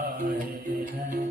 मित्र आज मोरे आए हैं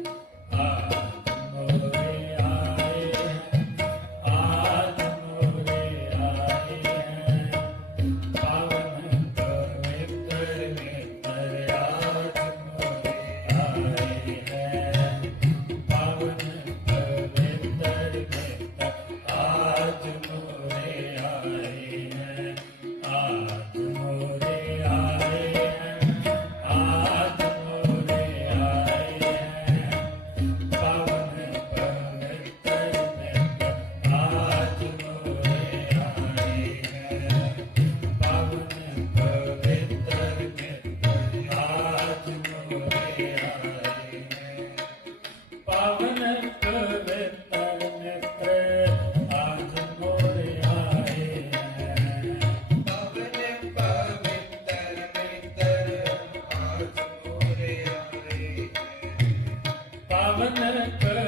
I'm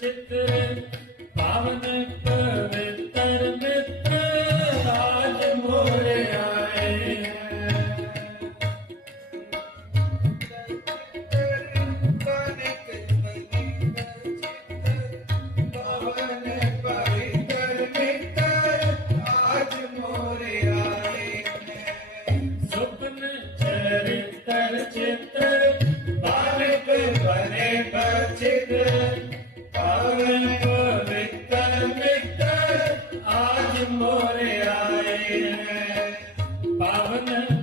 चित्र Amen.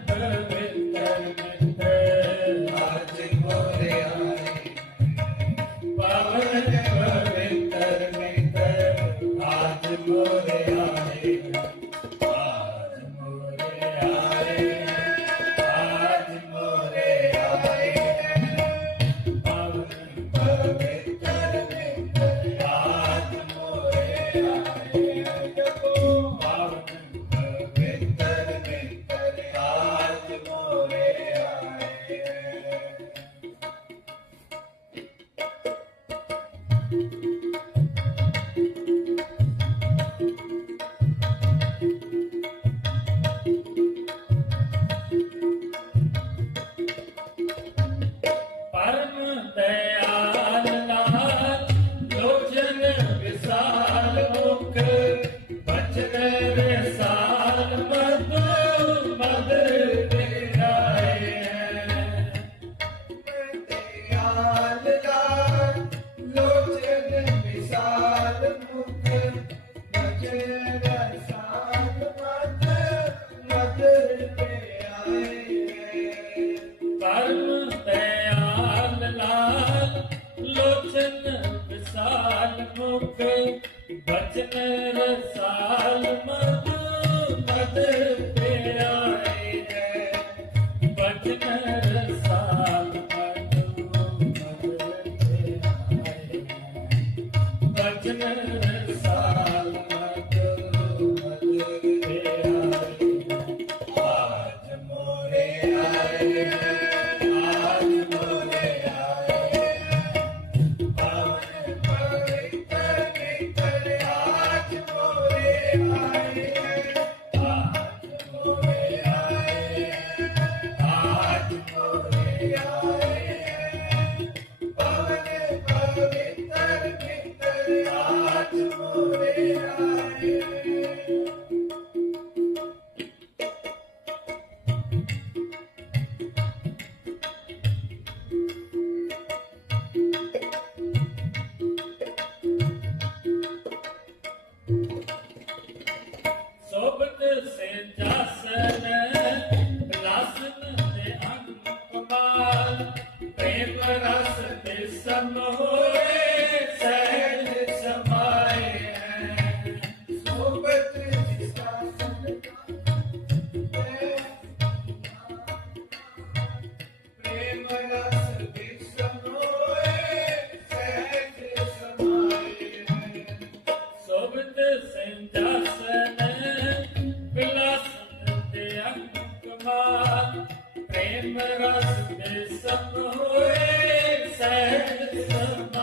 ਅਥਾਨ ਪ੍ਰੇਮ ਰਸ ਦੇ ਸਭ ਹੋਏ ਸਹਿਜ ਸਮਾ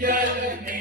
ਚਾਤਰ